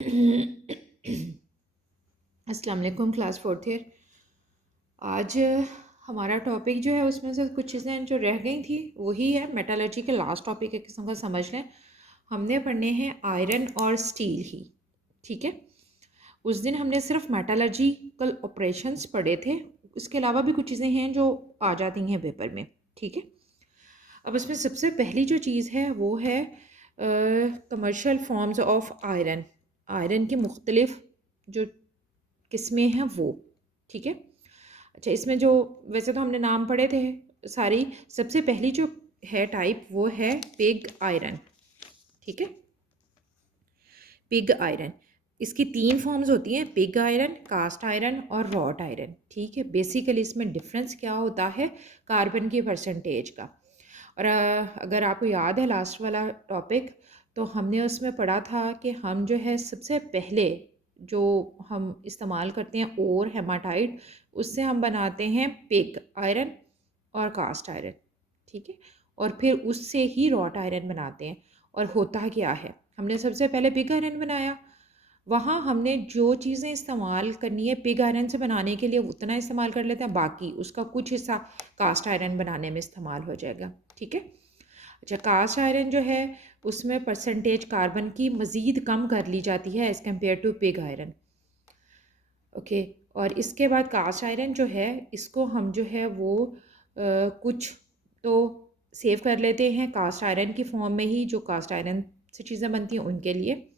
अस्सलाम वालेकुम class fourth year. आज हमारा टॉपिक जो है उसमें से कुछ चीज़ें जो रह गई थी वही है मेटालर्जी के लास्ट टॉपिक एक किस्म का समझ लें। हमने पढ़ने हैं आयरन और स्टील ही, ठीक है। उस दिन हमने सिर्फ मेटालर्जिकल ऑपरेशंस पढ़े थे, इसके अलावा भी कुछ चीज़ें हैं जो आ जाती हैं पेपर में, ठीक है। अब इसमें सबसे पहली जो चीज़ है वो है commercial forms of iron. Iron की मुख्तलिफ जो किस्में हैं वो, ठीक है। अच्छा, इसमें जो वैसे तो हमने नाम पढ़े थे सारी, सबसे पहली जो है टाइप वो है पिग आयरन, ठीक है। पिग आयरन, इसकी तीन फॉर्म्स होती हैं, पिग आयरन, कास्ट आयरन और रॉट आयरन, ठीक है। बेसिकली इसमें डिफरेंस क्या होता है, कार्बन की परसेंटेज का। और अगर आपको याद है लास्ट वाला टॉपिक, तो हमने उसमें पढ़ा था कि हम जो है सबसे पहले जो हम इस्तेमाल करते हैं और हेमाटाइट, उससे हम बनाते हैं पिग आयरन और कास्ट आयरन, ठीक है। और फिर उससे ही रॉट आयरन बनाते हैं। और होता क्या है, हमने सबसे पहले पिग आयरन बनाया, वहाँ हमने जो चीज़ें इस्तेमाल करनी है पिग आयरन से बनाने के लिए उतना इस्तेमाल कर लेते हैं, बाकी उसका कुछ हिस्सा कास्ट आयरन बनाने में इस्तेमाल हो जाएगा, ठीक है। अच्छा, कास्ट आयरन जो है उसमें परसेंटेज कार्बन की मज़ीद कम कर ली जाती है as compare to pig iron, okay. और इसके बाद कास्ट आयरन जो है इसको हम जो है वो कुछ तो सेव कर लेते हैं कास्ट आयरन की फॉर्म में ही, जो कास्ट आयरन से चीज़ें बनती हैं उनके लिए,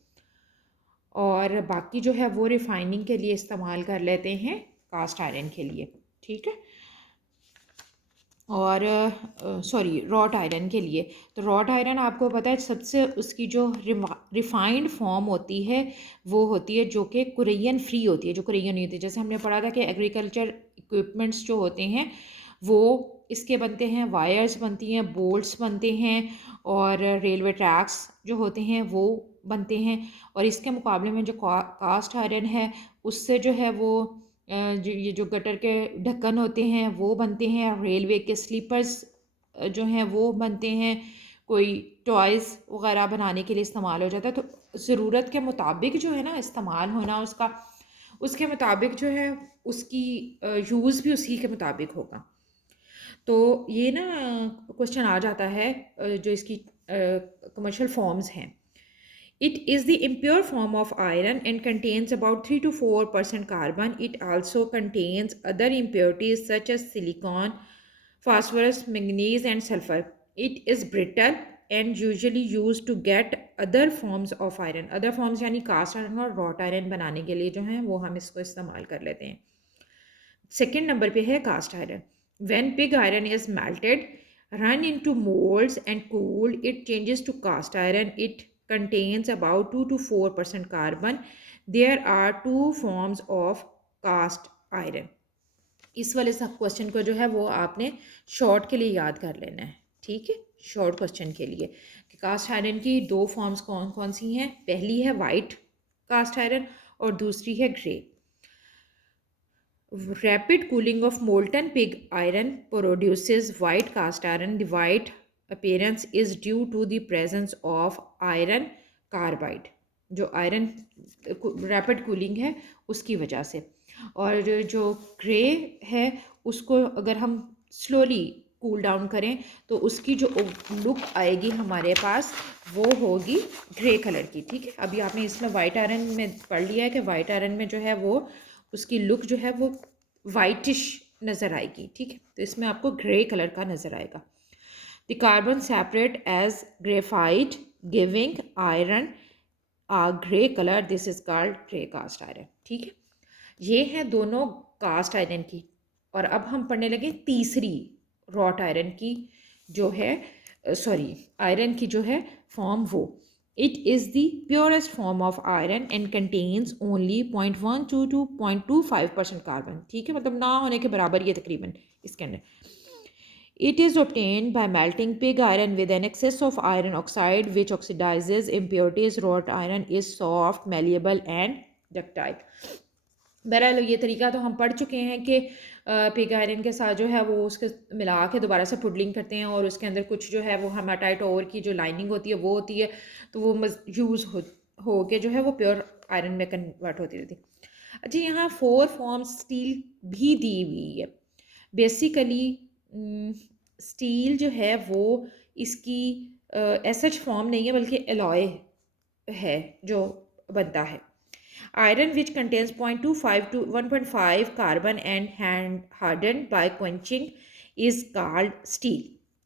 और बाकी जो है वो रिफाइनिंग के लिए इस्तेमाल कर लेते हैं कास्ट आयरन के लिए, ठीक है। और सॉरी, रॉट आयरन के लिए, तो रॉट आयरन आपको पता है सबसे उसकी जो रिफाइंड फॉर्म होती है वो होती है जो कि कुरैयन फ्री होती है, जो कुरैयन नहीं होती। जैसे हमने पढ़ा था कि एग्रीकल्चर इक्विपमेंट्स जो होते हैं वो इसके बनते हैं, वायर्स बनती हैं, बोल्ट्स बनते हैं, और रेलवे ट्रैक्स जो होते हैं वो बनते हैं। और इसके मुकाबले में जो कास्ट आयरन है उससे जो है वो जो ये जो गटर के ढक्कन होते हैं वो बनते हैं, रेलवे के स्लीपर्स जो हैं वो बनते हैं, कोई टॉयज़ वगैरह बनाने के लिए इस्तेमाल हो जाता है। तो ज़रूरत के मुताबिक जो है ना इस्तेमाल होना उसका, उसके मुताबिक जो है उसकी यूज़ भी उसी के मुताबिक होगा। तो ये ना क्वेश्चन आ जाता है जो इसकी कमर्शियल फॉर्म्स हैं। It is the impure form of iron and contains about 3 to 4% carbon. It also contains other impurities such as silicon, phosphorus, manganese, and sulfur. It is brittle and usually used to get other forms of iron. Other forms यानी cast iron और wrought iron बनाने के लिए जो हैं वो हम इसको इस्तेमाल कर लेते हैं। सेकेंड नंबर पे है cast iron. When pig iron is melted, run into molds and cooled, it changes to cast iron. It contains about 2 to 4% carbon. There are two forms of cast iron. इस वाले सब question को जो है वो आपने शॉर्ट के लिए याद कर लेना है, ठीक है। शॉर्ट क्वेश्चन के लिए कि कास्ट आयरन की दो फॉर्म्स कौन कौन सी हैं, पहली है वाइट कास्ट आयरन और दूसरी है grey. Rapid cooling of molten pig iron produces white cast iron. The white appearance is due to the presence of iron carbide. जो आयरन रैपिड कूलिंग है उसकी वजह से। और जो ग्रे है उसको अगर हम स्लोली कूल डाउन करें तो उसकी जो लुक आएगी हमारे पास वो होगी ग्रे कलर की, ठीक है। अभी आपने इसमें वाइट आयरन में पढ़ लिया है कि वाइट आयरन में जो है वो उसकी लुक जो है वो वाइटिश नज़र आएगी, ठीक है। तो इसमें आपको ग्रे कलर का नज़र आएगा। The carbon separate as graphite giving iron a grey colour, this is called grey cast iron, ठीक है। ये हैं दोनों कास्ट आयरन की। और अब हम पढ़ने लगे तीसरी रॉट आयरन की जो है, सॉरी आयरन की जो है फॉर्म वो। It is the purest form of iron and contains only 0.12 to 0.25% carbon, ठीक है, मतलब ना होने के बराबर ये तकरीबन इसके अंदर। It is obtained by melting pig iron with an excess of iron oxide which oxidizes impurities. Wrought iron is soft, malleable and ductile. बहरहाल ये तरीका तो हम पढ़ चुके हैं कि पिग आयरन के साथ जो है वो उसके मिला के दोबारा से पुडलिंग करते हैं और उसके अंदर कुछ जो है वो हेमाटाइट और की जो लाइनिंग होती है वो होती है, तो वो यूज़ हो के जो है वो प्योर आयरन में कन्वर्ट होती रहती। अच्छा, यहाँ 4 फॉर्म स्टील भी दी हुई है। बेसिकली स्टील जो है वो इसकी एसच फॉर्म नहीं है, बल्कि एलॉय है जो बनता है। Iron, which contains 0.25 to 1.5 carbon and hardened by quenching, is called steel.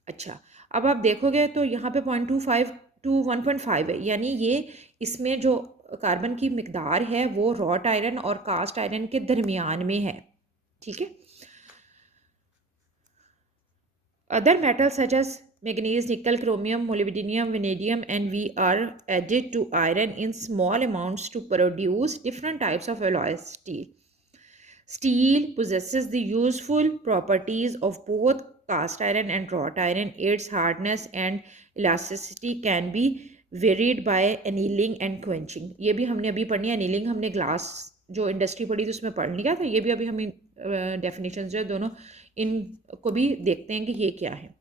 अच्छा, अब आप देखोगे तो यहाँ पे 0.25 to 1.5 है, यानी ये इसमें जो कार्बन की मिकदार है वो रॉट आयरन और कास्ट आयरन के दरमियान में है। ठीक है। Other metals such as manganese, nickel, chromium, molybdenum, vanadium, and we are added to iron in small amounts to produce different types of alloy steel. Steel possesses the useful properties of both cast iron and wrought iron. Its hardness and elasticity can be varied by annealing and quenching. ये भी हमने अभी पढ़नी है। annealing हमने glass जो industry पढ़ी थी उसमें पढ़ लिया था। ये भी अभी हम डेफिनेशन जो है दोनों इनको भी देखते हैं कि ये क्या है।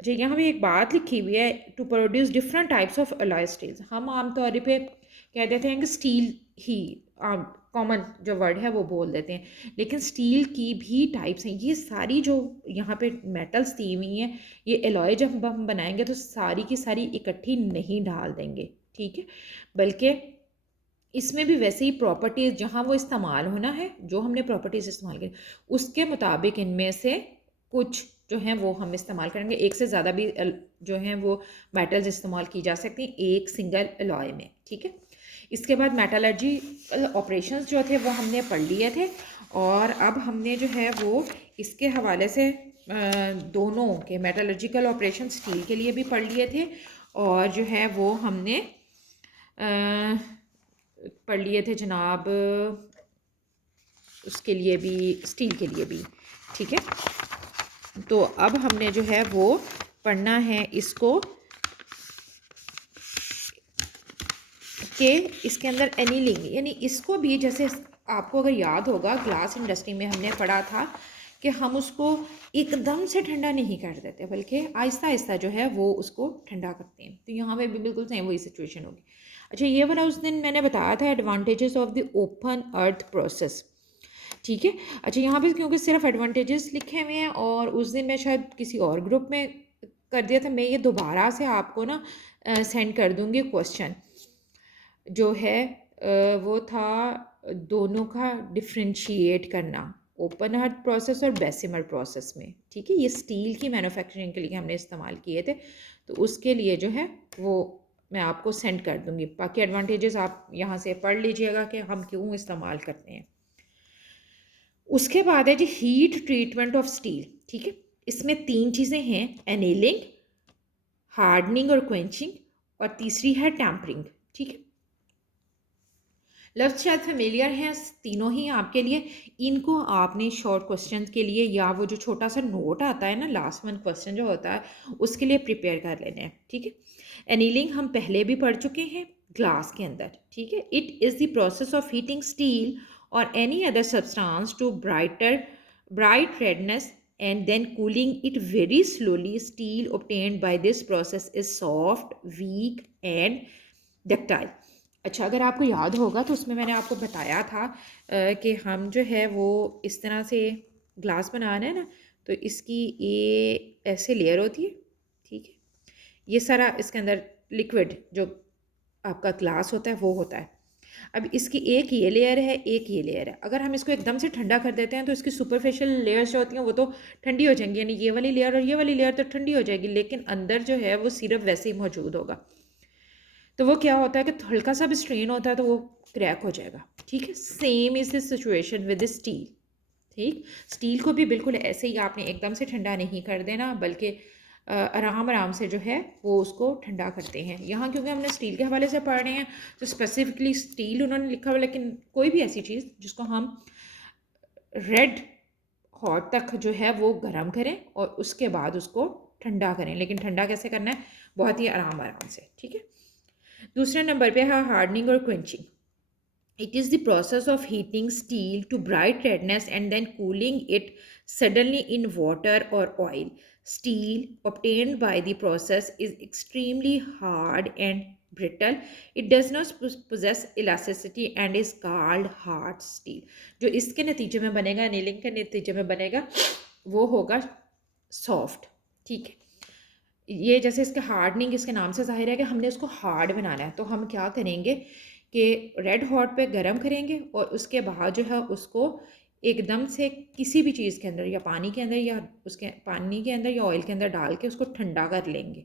अच्छा, यहाँ भी एक बात लिखी हुई है, to produce different types of alloy steels. हम आमतौर पे कह देते हैं कि स्टील ही कॉमन जो वर्ड है वो बोल देते हैं, लेकिन स्टील की भी टाइप्स हैं। ये सारी जो यहाँ पे मेटल्स दी हुई हैं, ये अलॉय जब हम बनाएंगे तो सारी की सारी इकट्ठी नहीं डाल देंगे, ठीक है, बल्कि इसमें भी वैसे ही प्रॉपर्टीज़ जहाँ वो इस्तेमाल होना है, जो हमने प्रॉपर्टीज़ इस्तेमाल की उसके मुताबिक इनमें से कुछ जो हैं वो हम इस्तेमाल करेंगे। एक से ज़्यादा भी जो हैं वो मेटल्स इस्तेमाल की जा सकती हैं एक सिंगल अलॉय में, ठीक है। इसके बाद मेटलर्जिकल ऑपरेशंस जो थे वो हमने पढ़ लिए थे, और अब हमने जो है वो इसके हवाले से दोनों के मेटलर्जिकल ऑपरेशन स्टील के लिए भी पढ़ लिए थे, और जो है वो हमने पढ़ लिए थे जनाब उसके लिए भी, स्टील के लिए भी, ठीक है। तो अब हमने जो है वो पढ़ना है इसको कि इसके अंदर एनीलिंग, यानी इसको भी जैसे आपको अगर याद होगा ग्लास इंडस्ट्री में हमने पढ़ा था कि हम उसको एकदम से ठंडा नहीं कर देते, बल्कि आहिस्ता आहिस्ता जो है वो उसको ठंडा करते हैं। तो यहाँ पे भी बिल्कुल सेम वही सिचुएशन होगी। अच्छा, ये वाला उस दिन मैंने बताया था advantages of the open earth process, ठीक है। अच्छा, यहाँ पे क्योंकि सिर्फ एडवांटेजेस लिखे हुए हैं और उस दिन मैं शायद किसी और ग्रुप में कर दिया था, मैं ये दोबारा से आपको ना सेंड कर दूँगी। क्वेश्चन जो है वो था दोनों का डिफ्रेंशिएट करना, ओपन हार्ट प्रोसेस और बेसिमर प्रोसेस में, ठीक है। ये स्टील की मैन्युफैक्चरिंग के लिए हमने इस्तेमाल किए थे, तो उसके लिए जो है वो मैं आपको सेंड कर दूँगी। बाकी एडवांटेजेस आप यहाँ से पढ़ लीजिएगा कि हम क्यों इस्तेमाल करते हैं। उसके बाद है जी हीट ट्रीटमेंट ऑफ स्टील, ठीक है। इसमें 3 चीज़ें हैं, एनेलिंग, हार्डनिंग और क्वेंचिंग, और तीसरी है टैम्परिंग, ठीक है। लफ्ज़ शायद फेमिलियर हैं तीनों ही आपके लिए। इनको आपने शॉर्ट क्वेश्चन के लिए या वो जो छोटा सा नोट आता है ना लास्ट वन क्वेश्चन जो होता है उसके लिए प्रिपेयर कर लेने हैं, ठीक है। एनीलिंग हम पहले भी पढ़ चुके हैं ग्लास के अंदर, ठीक है। It is the process of heating steel और any other substance to bright redness and then cooling it very slowly. Steel obtained by this process is soft, weak and ductile. अच्छा, अगर आपको याद होगा तो उसमें मैंने आपको बताया था कि हम जो है वो इस तरह से ग्लास बनाना है ना, तो इसकी ये ऐसे लेयर होती है, ठीक है। ये सारा इसके अंदर लिक्विड जो आपका ग्लास होता है वो होता है। अब इसकी एक ये लेयर है, एक ये लेयर है। अगर हम इसको एकदम से ठंडा कर देते हैं तो इसकी सुपरफिशियल लेयर्स जो होती हैं वो तो ठंडी हो जाएंगी, यानी ये वाली लेयर और ये वाली लेयर तो ठंडी हो जाएगी, लेकिन अंदर जो है वो सिर्फ वैसे ही मौजूद होगा। तो वो क्या होता है कि हल्का सा भी स्ट्रेन होता है तो वो क्रैक हो जाएगा, ठीक है। Same is this situation with steel, ठीक। स्टील को भी बिल्कुल ऐसे ही आपने एकदम से ठंडा नहीं कर देना, बल्कि आराम आराम से जो है वो उसको ठंडा करते हैं। यहाँ क्योंकि हमने स्टील के हवाले से पढ़ रहे हैं तो स्पेसिफिकली स्टील उन्होंने लिखा हुआ, लेकिन कोई भी ऐसी चीज़ जिसको हम रेड हॉट तक जो है वो गर्म करें और उसके बाद उसको ठंडा करें, लेकिन ठंडा कैसे करना है, बहुत ही आराम आराम से, ठीक है। दूसरे नंबर पे है हार्डनिंग और quenching. It is the process of heating steel to bright redness and then cooling it suddenly in water or oil. Steel obtained by the process is extremely hard and brittle. It does not possess elasticity and is called hard steel. जो इसके नतीजे में बनेगा, kneeling के नतीजे में बनेगा, वो होगा सॉफ्ट। ठीक है, ये जैसे इसके हार्डनिंग इसके नाम से जाहिर है कि हमने उसको हार्ड बनाना है। तो हम क्या करेंगे कि रेड हॉट पे गरम करेंगे और उसके बाद जो है उसको एकदम से किसी भी चीज़ के अंदर, या पानी के अंदर, या उसके पानी के अंदर या ऑयल के अंदर डाल के उसको ठंडा कर लेंगे।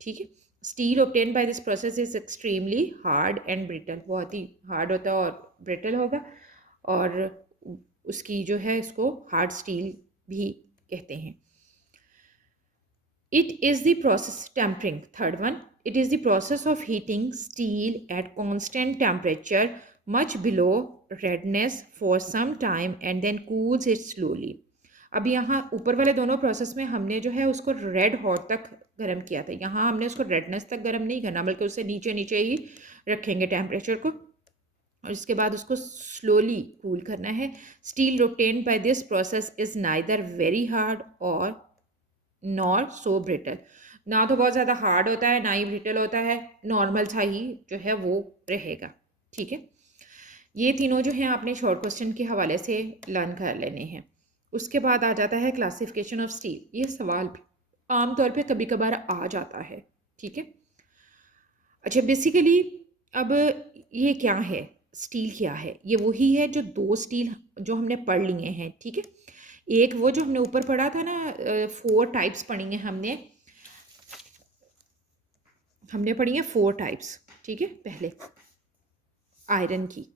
ठीक है, steel obtain by this process is extremely hard and brittle, बहुत ही हार्ड होता है और ब्रिटल होगा, और उसकी जो है इसको हार्ड स्टील भी कहते हैं। It is the process tempering. Third one, it is the process of heating steel at constant temperature much below redness for some time and then cools it slowly. अब यहाँ ऊपर वाले दोनों प्रोसेस में हमने जो है उसको रेड हॉट तक गर्म किया था, यहाँ हमने उसको रेडनेस तक गर्म नहीं करना बल्कि उससे नीचे नीचे ही रखेंगे टेम्परेचर को, और इसके बाद उसको स्लोली कूल करना है। Steel obtained by this process is neither very hard or nor so brittle, ना तो बहुत ज़्यादा हार्ड होता है ना ही ब्रिटल होता है, नॉर्मल सा ही जो है वो रहेगा। ठीक है, ये तीनों जो हैं आपने शॉर्ट क्वेश्चन के हवाले से लर्न कर लेने हैं। उसके बाद आ जाता है क्लासिफिकेशन ऑफ स्टील। ये सवाल भी आमतौर पे कभी कभार आ जाता है। ठीक है, अच्छा बेसिकली अब ये क्या है, स्टील क्या है? ये वही है जो दो स्टील जो हमने पढ़ लिए हैं। ठीक है, एक वो जो हमने ऊपर पढ़ा था ना, 4 टाइप्स पढ़ी हैं हमने पढ़ी हैं 4 टाइप्स। ठीक है, पहले आयरन की,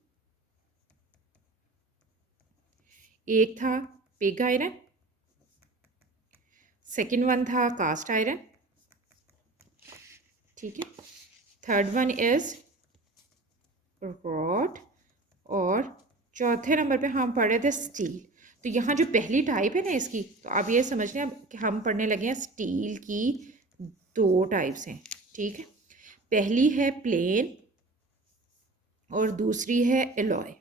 एक था पिग आयरन, सेकंड वन था कास्ट आयरन। ठीक है, थर्ड वन इज रॉड, और चौथे नंबर पे हम पढ़ रहे थे स्टील। तो यहाँ जो पहली टाइप है ना इसकी, तो आप ये समझ लें कि हम पढ़ने लगे हैं स्टील की 2 टाइप्स हैं। ठीक है, पहली है प्लेन और दूसरी है एलॉय।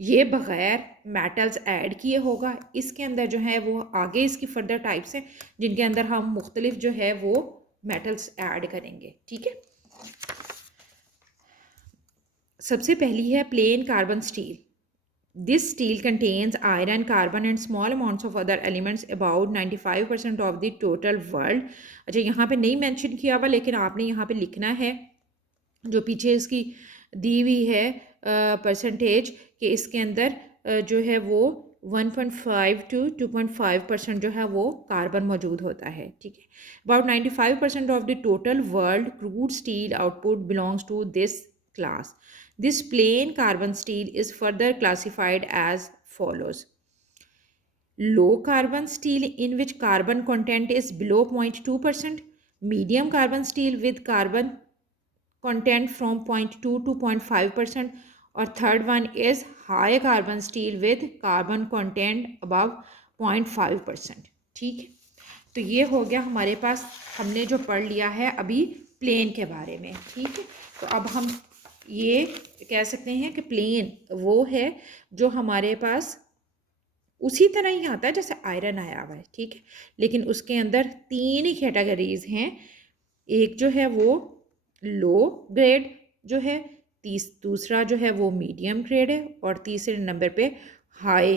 ये बग़ैर मेटल्स ऐड किए होगा। इसके अंदर जो है वो आगे इसकी फर्दर टाइप्स हैं जिनके अंदर हम मुख्तलिफ जो है वो मेटल्स ऐड करेंगे। ठीक है, सबसे पहली है plane carbon steel. This steel contains iron, carbon and small amounts of other elements, about 95% of the total world. अच्छा, यहाँ पे नहीं मेंशन किया हुआ लेकिन आपने यहाँ पे लिखना है जो पीछे इसकी दी हुई है परसेंटेज, कि इसके अंदर जो है वो 1.5 to 2.5% जो है वो कार्बन मौजूद होता है। ठीक है, about 95% of the total world crude steel output belongs to this class. This plain carbon steel is further classified as follows. Low carbon steel in which carbon content is below 0.2%, medium carbon steel with carbon content from 0.2 to 0.5%, और third one is high carbon steel with carbon content above 0.5%. ठीक है, तो ये हो गया हमारे पास, हमने जो पढ़ लिया है अभी प्लेन के बारे में। ठीक है, तो अब हम ये कह सकते हैं कि प्लेन वो है जो हमारे पास उसी तरह ही आता है जैसे आयरन आया हुआ है। ठीक है, लेकिन उसके अंदर 3 ही कैटेगरीज हैं। एक जो है वो लो ग्रेड जो है, दूसरा जो है वो मीडियम ग्रेड है, और तीसरे नंबर पे हाई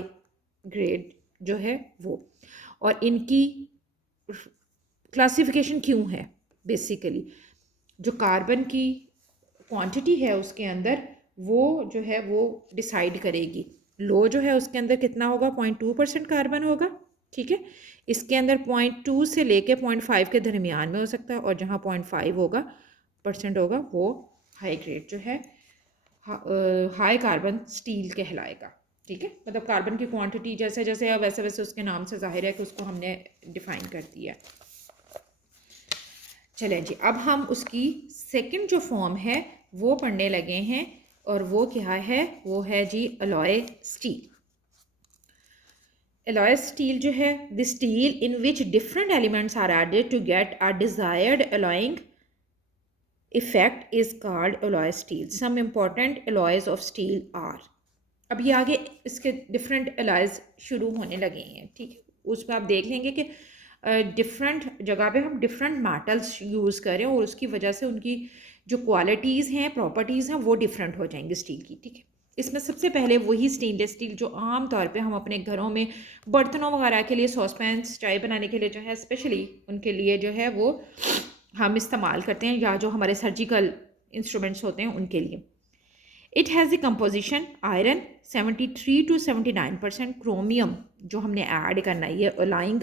ग्रेड जो है वो। और इनकी क्लासिफिकेशन क्यों है? बेसिकली जो कार्बन की क्वांटिटी है उसके अंदर वो जो है वो डिसाइड करेगी। लो जो है उसके अंदर कितना होगा, 0.2% कार्बन होगा। ठीक है, इसके अंदर 0.2 से लेके 0.5 के दरमियान में हो सकता है, और जहाँ 0.5 होगा % होगा वो हाई ग्रेड जो है हाई कार्बन स्टील कहलाएगा। ठीक है, मतलब कार्बन की क्वांटिटी जैसे जैसे है वैसे वैसे उसके नाम से जाहिर है कि उसको हमने डिफाइन कर दिया। चलें जी, अब हम उसकी सेकंड जो फॉर्म है वो पढ़ने लगे हैं, और वो क्या है? वो है जी अलॉय स्टील। अलॉय स्टील जो है the steel in which different elements are added to get a desired alloying effect is called alloy steel. Some important alloys of steel are, अब ये आगे इसके डिफरेंट अलॉयज शुरू होने लगे हैं। ठीक है, उसमें आप देख लेंगे कि डिफरेंट जगह पे हम डिफरेंट मेटल्स यूज़ करें और उसकी वजह से उनकी जो क्वालिटीज़ हैं, प्रॉपर्टीज़ हैं, वो डिफरेंट हो जाएंगी स्टील की, ठीक है। इसमें सबसे पहले वही स्टेनलेस स्टील जो आम तौर पे हम अपने घरों में बर्तनों वगैरह के लिए, सॉसपैन्स, चाय बनाने के लिए जो है स्पेशली उनके लिए जो है वो हम इस्तेमाल करते हैं, या जो हमारे सर्जिकल इंस्ट्रूमेंट्स होते हैं उनके लिए। It has the composition iron 73 to 79%, chromium जो हमने ऐड करना है ये अलाइंग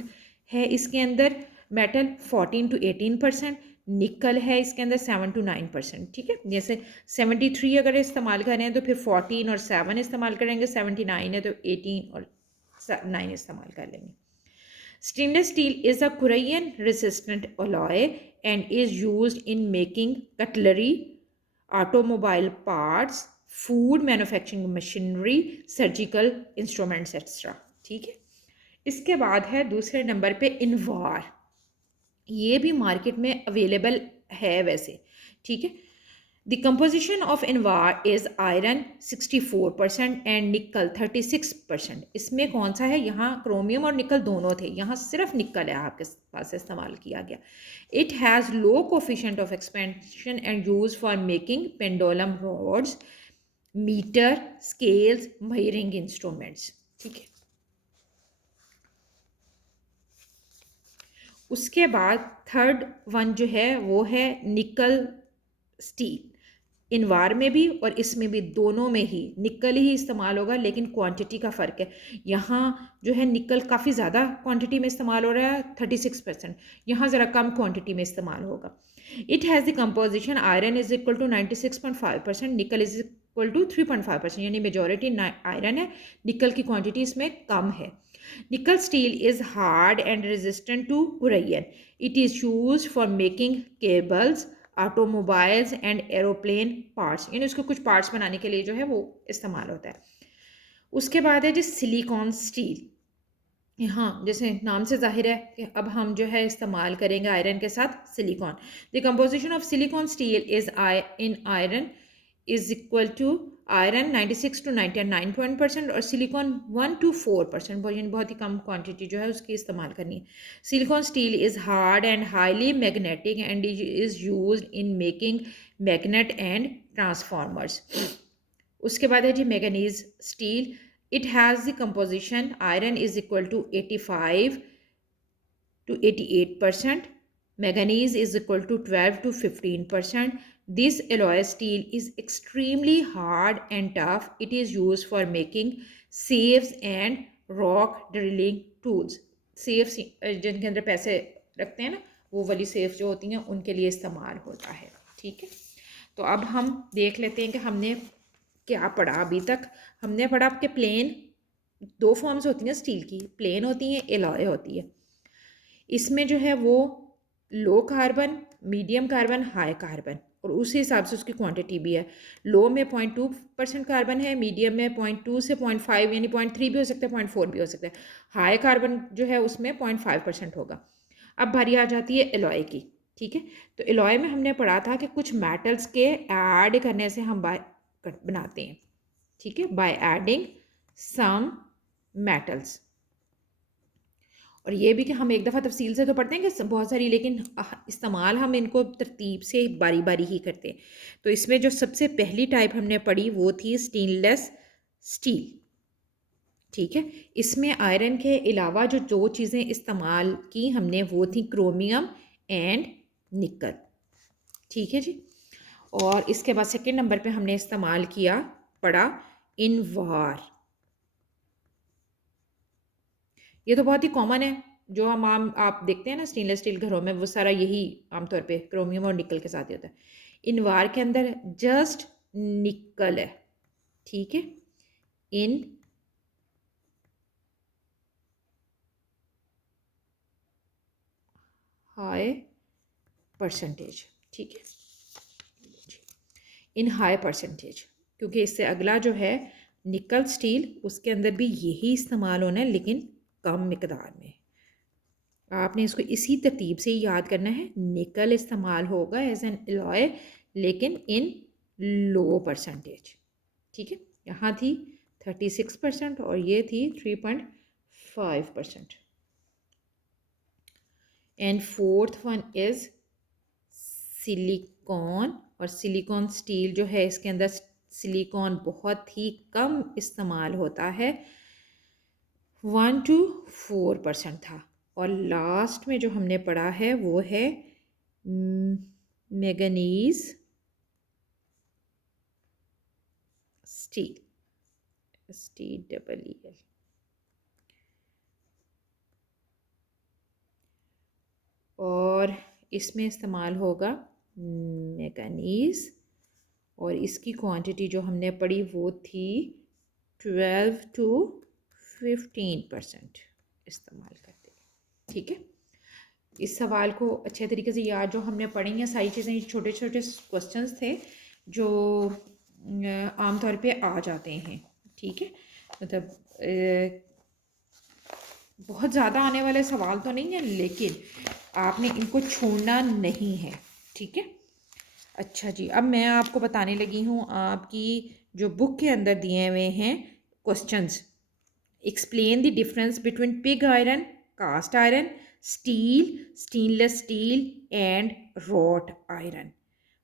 है इसके अंदर, मेटल 14 to 18%, निकल है इसके अंदर 7 to 9%, ठीक है। जैसे 73 अगर इस्तेमाल करें तो फिर 14 और 7 इस्तेमाल करेंगे, 79 है तो 18 और 9 इस्तेमाल कर लेंगे। Stainless steel is a corrosion resistant alloy and is used in making cutlery, automobile parts, food manufacturing machinery, surgical instruments etc. ठीक है। इसके बाद है दूसरे नंबर पे इनवार। ये भी मार्केट में अवेलेबल है वैसे, ठीक है। The composition of Invar is iron 64% and nickel 36%. इसमें कौन सा है, यहाँ क्रोमियम और निकल दोनों थे, यहाँ सिर्फ निकल है आपके पास इस्तेमाल किया गया। It has low coefficient of expansion and used for making pendulum rods, meter, scales, measuring instruments, ठीक है। उसके बाद थर्ड वन जो है वो है निकल स्टील। इनवार में भी और इसमें भी दोनों में ही निकल ही इस्तेमाल होगा, लेकिन क्वांटिटी का फ़र्क है। यहाँ जो है निकल काफ़ी ज़्यादा क्वांटिटी में इस्तेमाल हो रहा है 36%, यहाँ ज़रा कम क्वांटिटी में इस्तेमाल होगा। It has the composition iron is equal to 96.5%, nickel is equal to 3.5%, यानी मेजॉरिटी आयरन है, निकल की क्वान्टिटी इसमें कम है। Nickel steel is hard and resistant to corrosion. It is used for making cables, automobiles and aeroplane parts, यानी उसके कुछ parts बनाने के लिए जो है वो इस्तेमाल होता है। उसके बाद है जो सिलिकॉन स्टील। हाँ, जैसे नाम से जाहिर है कि अब हम जो है इस्तेमाल करेंगे आयरन के साथ silicon. The composition of silicon steel is in iron is equal to iron 96 to 99% और सिलिकॉन 1 to 4%, यानी बहुत ही कम क्वांटिटी जो है उसकी इस्तेमाल करनी है। Silicon steel is hard and highly magnetic and is used in making magnet and transformers. उसके बाद है G manganese steel. It has the composition iron is equal to 85 to 88%, manganese is equal to 12 to 15%. This alloy steel is extremely hard and tough. It is used for making safes and rock drilling tools. Safes जिनके अंदर पैसे रखते हैं ना, वो वाली safe जो होती हैं उनके लिए इस्तेमाल होता है, ठीक है। तो अब हम देख लेते हैं कि हमने क्या पढ़ा अभी तक। हमने पढ़ा कि प्लेन दो फॉर्म्स होती हैं स्टील की, प्लेन होती हैं, एलॉय होती है। इसमें जो है वो low carbon, medium carbon, high carbon, और उसी हिसाब से उसकी क्वांटिटी भी है। लो में 0.2% कार्बन है, मीडियम में 0.2 से 0.5 यानी 0.3 भी हो सकता है, 0.4 भी हो सकता है। हाई कार्बन जो है उसमें 0.5% होगा। अब बारी आ जाती है एलॉय की, ठीक है। तो एलॉय में हमने पढ़ा था कि कुछ मेटल्स के ऐड करने से हम बनाते हैं, ठीक है, बाय एडिंग सम मेटल्स। और ये भी कि हम एक दफ़ा तफसील से तो पढ़ते हैं कि बहुत सारी, लेकिन इस्तेमाल हम इनको तरतीब से बारी बारी ही करते हैं। तो इसमें जो सबसे पहली टाइप हमने पढ़ी वो थी स्टेनलेस स्टील, ठीक है। इसमें आयरन के अलावा जो दो चीज़ें इस्तेमाल की हमने वो थी क्रोमियम एंड निकल, ठीक है जी। और इसके बाद सेकेंड नंबर पे हमने इस्तेमाल किया पढ़ा इनवार। ये तो बहुत ही कॉमन है, जो हम आप देखते हैं ना स्टेनलेस स्टील घरों में, वो सारा यही आमतौर पे क्रोमियम और निकल के साथ ही होता है। इनवार के अंदर जस्ट निकल है, ठीक है, इन हाई परसेंटेज, ठीक है, इन हाई परसेंटेज, क्योंकि इससे अगला जो है निकल स्टील, उसके अंदर भी यही इस्तेमाल होना है लेकिन कम मिकदार में। आपने इसको इसी तरतीब से याद करना है। निकल इस्तेमाल होगा एज एन एलॉय लेकिन इन लो परसेंटेज, ठीक है। यहाँ थी 36% और ये थी 3.5%। And fourth one is silicon, और सिलिकॉन स्टील जो है इसके अंदर सिलिकॉन बहुत ही कम इस्तेमाल होता है, 1 to 4% था। और लास्ट में जो हमने पढ़ा है वो है मैंगनीज स्टील, STEEL। और इसमें इस्तेमाल होगा मैंगनीज, और इसकी क्वांटिटी जो हमने पढ़ी वो थी 12 to 15% इस्तेमाल करते हैं। ठीक है, इस सवाल को अच्छे तरीके से याद, जो हमने पढ़ी हैं सारी चीज़ें, छोटे छोटे क्वेश्चंस थे जो आमतौर पे आ जाते हैं। ठीक है, मतलब बहुत ज़्यादा आने वाले सवाल तो नहीं है, लेकिन आपने इनको छोड़ना नहीं है। ठीक है, अच्छा जी, अब मैं आपको बताने लगी हूँ आपकी जो बुक के अंदर दिए हुए हैं questions. Explain the difference between pig iron, cast iron, steel, stainless steel and wrought iron.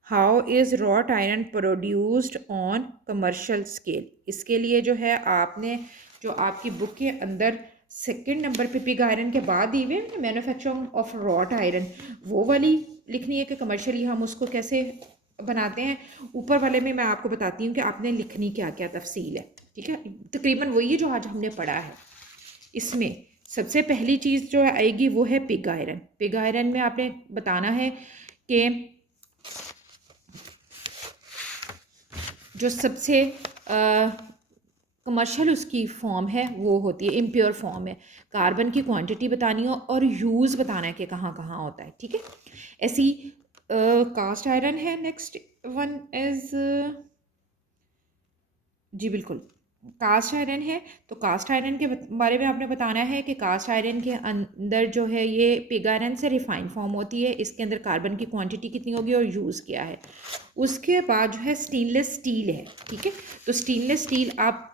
How is wrought iron produced on commercial scale. इसके लिए जो है आपने जो आपकी बुक के अंदर सेकंड नंबर पे पिग आयरन के बाद दी हुए हैं मैन्युफैक्चरिंग ऑफ रॉट आयरन, वो वाली लिखनी है कि कमर्शियली हम उसको कैसे बनाते हैं। ऊपर वाले में मैं आपको बताती हूँ कि आपने लिखनी क्या क्या तफसील है। ठीक है, तकरीबन वही है जो आज हमने पढ़ा है। इसमें सबसे पहली चीज़ जो आएगी वो है पिग आयरन। पिग आयरन में आपने बताना है कि जो सबसे कमर्शियल उसकी फॉर्म है वो होती है, इम्प्योर फॉर्म है। कार्बन की क्वांटिटी बतानी हो और यूज़ बताना है कि कहाँ कहाँ होता है। ठीक है, ऐसी कास्ट आयरन है। नेक्स्ट वन इज़, जी बिल्कुल, कास्ट आयरन है। तो कास्ट आयरन के बारे में आपने बताना है कि कास्ट आयरन के अंदर जो है ये पिग आयरन से रिफाइंड फॉर्म होती है, इसके अंदर कार्बन की क्वांटिटी कितनी होगी और यूज़ किया है। उसके बाद जो है स्टेनलेस स्टील है। ठीक है, तो स्टेनलेस स्टील आप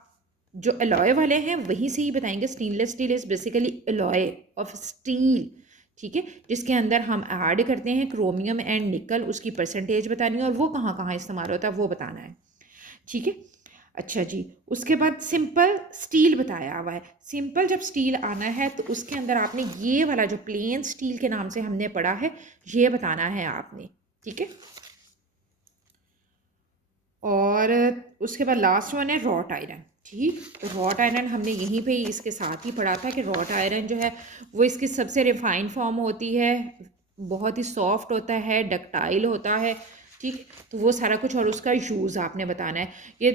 जो अलॉय वाले हैं वहीं से ही बताएंगे। Stainless steel is basically alloy of steel. ठीक है, जिसके अंदर हम ऐड करते हैं क्रोमियम एंड निकल, उसकी परसेंटेज बतानी है और वो कहाँ कहाँ इस्तेमाल होता है वो बताना है। ठीक है, अच्छा जी, उसके बाद सिंपल स्टील बताया हुआ है। सिंपल जब स्टील आना है तो उसके अंदर आपने ये वाला जो प्लेन स्टील के नाम से हमने पढ़ा है ये बताना है आपने। ठीक है, और उसके बाद लास्ट वन है रॉट आयरन। ठीक, तो रॉट आयरन हमने यहीं पे ही इसके साथ ही पढ़ा था कि रॉट आयरन जो है वो इसकी सबसे रिफाइंड फॉर्म होती है, बहुत ही सॉफ्ट होता है, डक्टाइल होता है। ठीक, तो वो सारा कुछ, और उसका यूज़ आपने बताना है। ये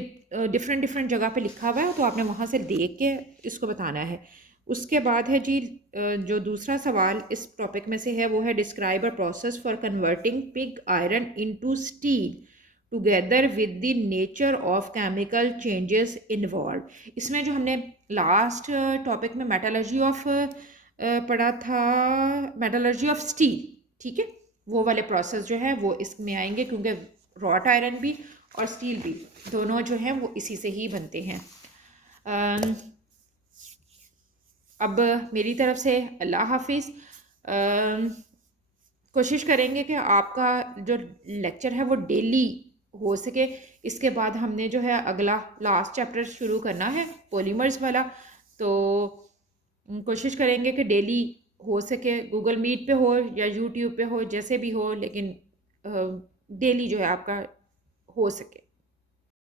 डिफरेंट डिफरेंट जगह पे लिखा हुआ है तो आपने वहाँ से देख के इसको बताना है। उसके बाद है जी जो दूसरा सवाल इस टॉपिक में से है वो है describe a process for converting pig iron into steel together with the nature of chemical changes involve. इसमें जो हमने लास्ट टॉपिक में मेटलर्जी ऑफ पढ़ा था, मेटलर्जी ऑफ स्टील। ठीक है, वो वाले प्रोसेस जो है वो इसमें आएंगे, क्योंकि रॉट आयरन भी और स्टील भी दोनों जो हैं वो इसी से ही बनते हैं। अब मेरी तरफ से अल्लाह हाफिज़। कोशिश करेंगे कि आपका जो लेक्चर है वो डेली हो सके। इसके बाद हमने जो है अगला लास्ट चैप्टर शुरू करना है पॉलीमर्स वाला, तो कोशिश करेंगे कि डेली हो सके, गूगल मीट पे हो या यूट्यूब पे हो, जैसे भी हो, लेकिन डेली जो है आपका हो सके।